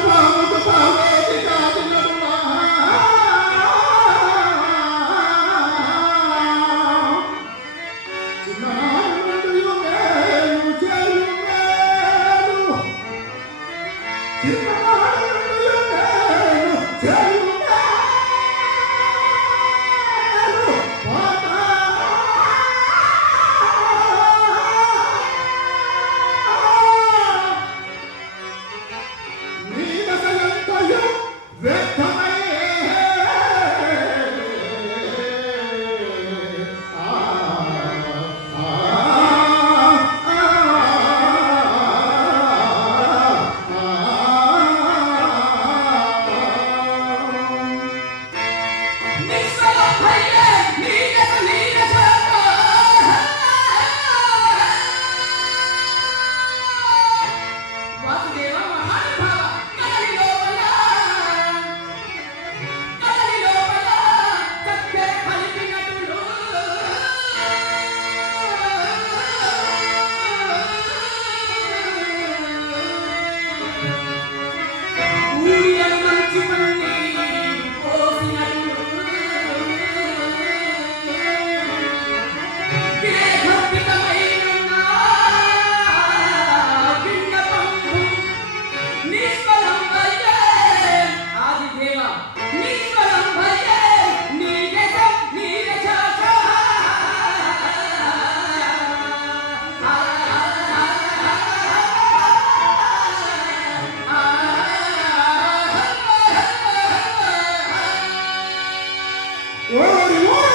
பாவம் Where are you?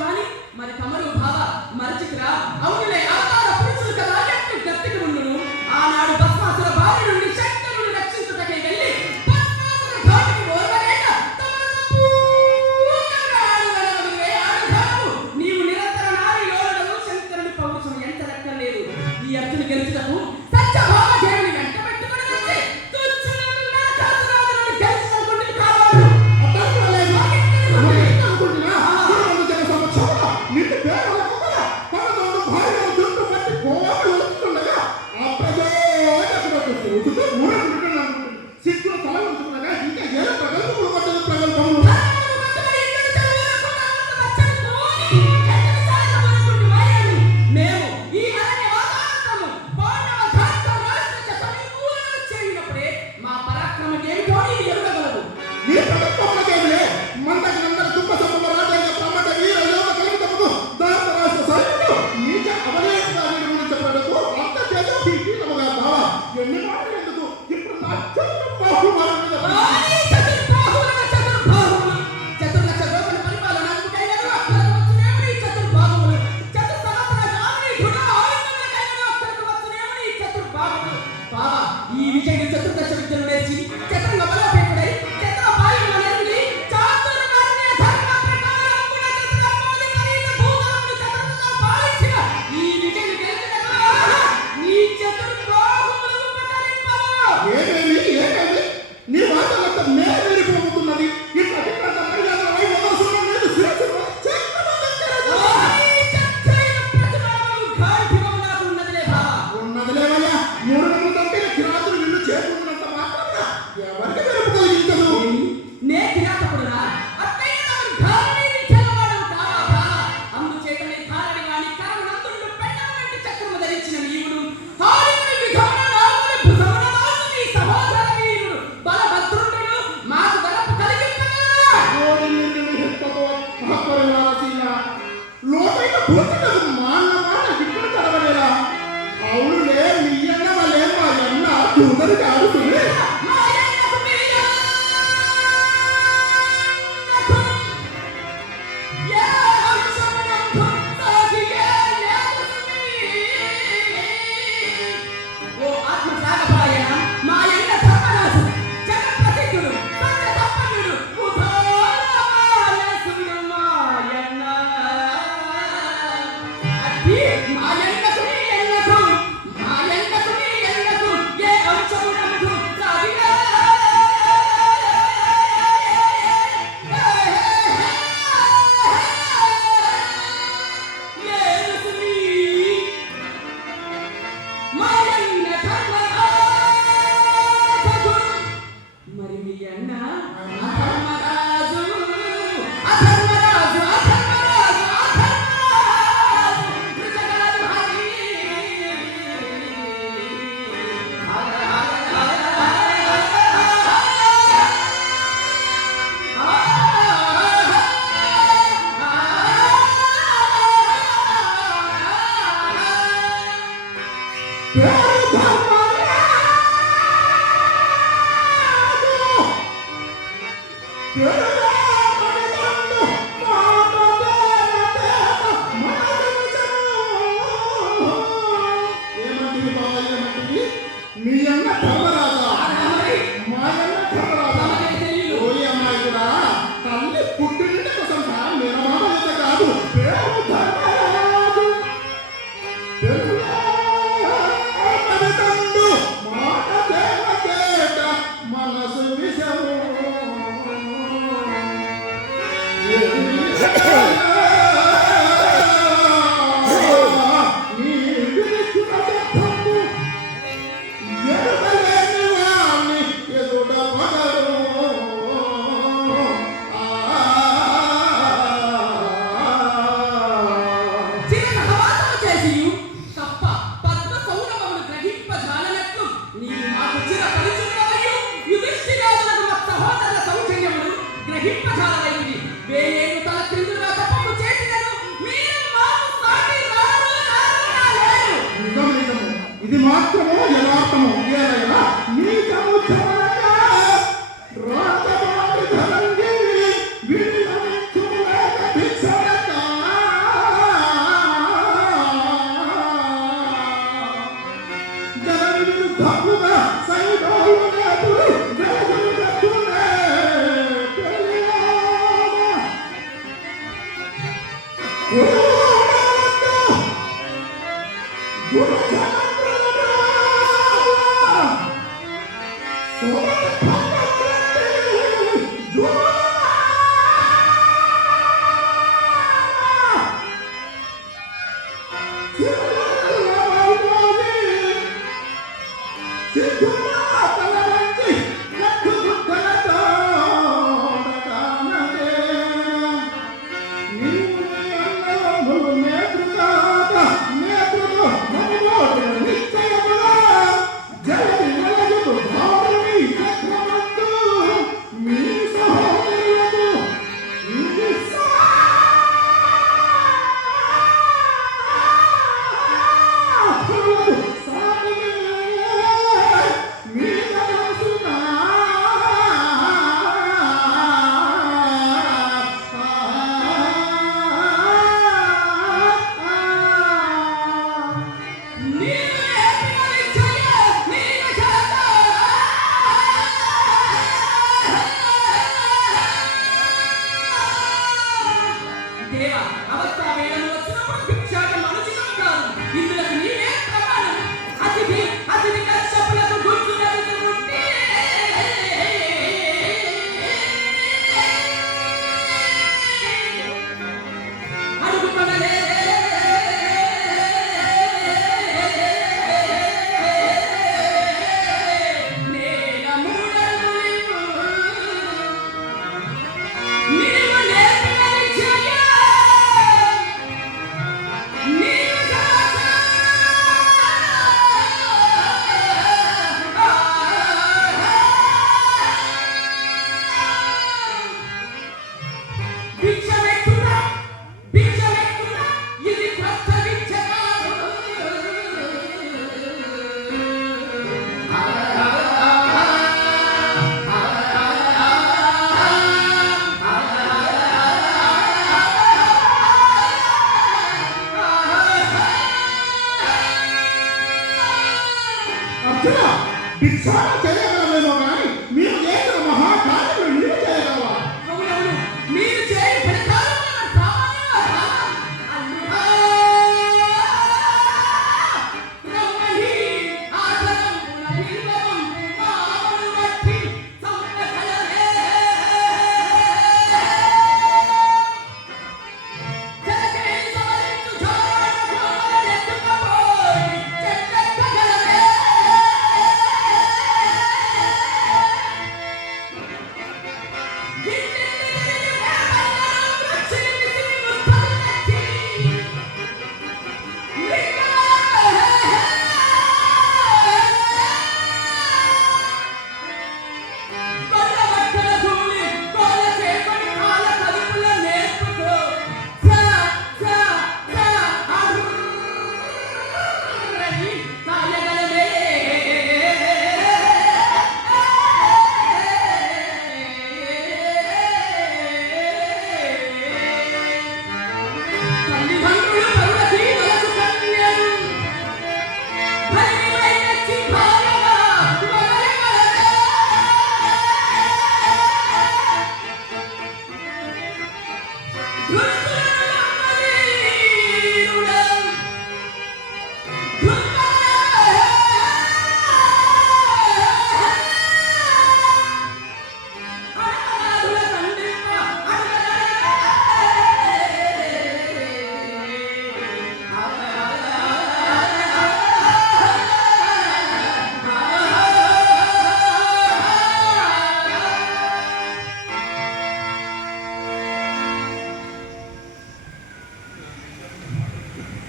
కానీ మరి తమరు భావ మరచికరా. అవునులే ఆ పోటీ జరగగలదు మీ ప్రభుత్వంలో కేవలే మందకి నందరి దుఃఖ సమూహ రాజ్యాంగ ప్రమాణ వీర యోగ కలిగినప్పుడు దాంత రాష్ట్ర సాయంలో నీచ అవలేకుండా నిర్మూలించబడకు అంత చేత పీకి నమగా బావా ఎన్ని మాటలు ఎందుకు? ఇప్పుడు నా చెట్టు ఈ విజయ చతుర్దశ విద్యను Burada da Amen. Yeah.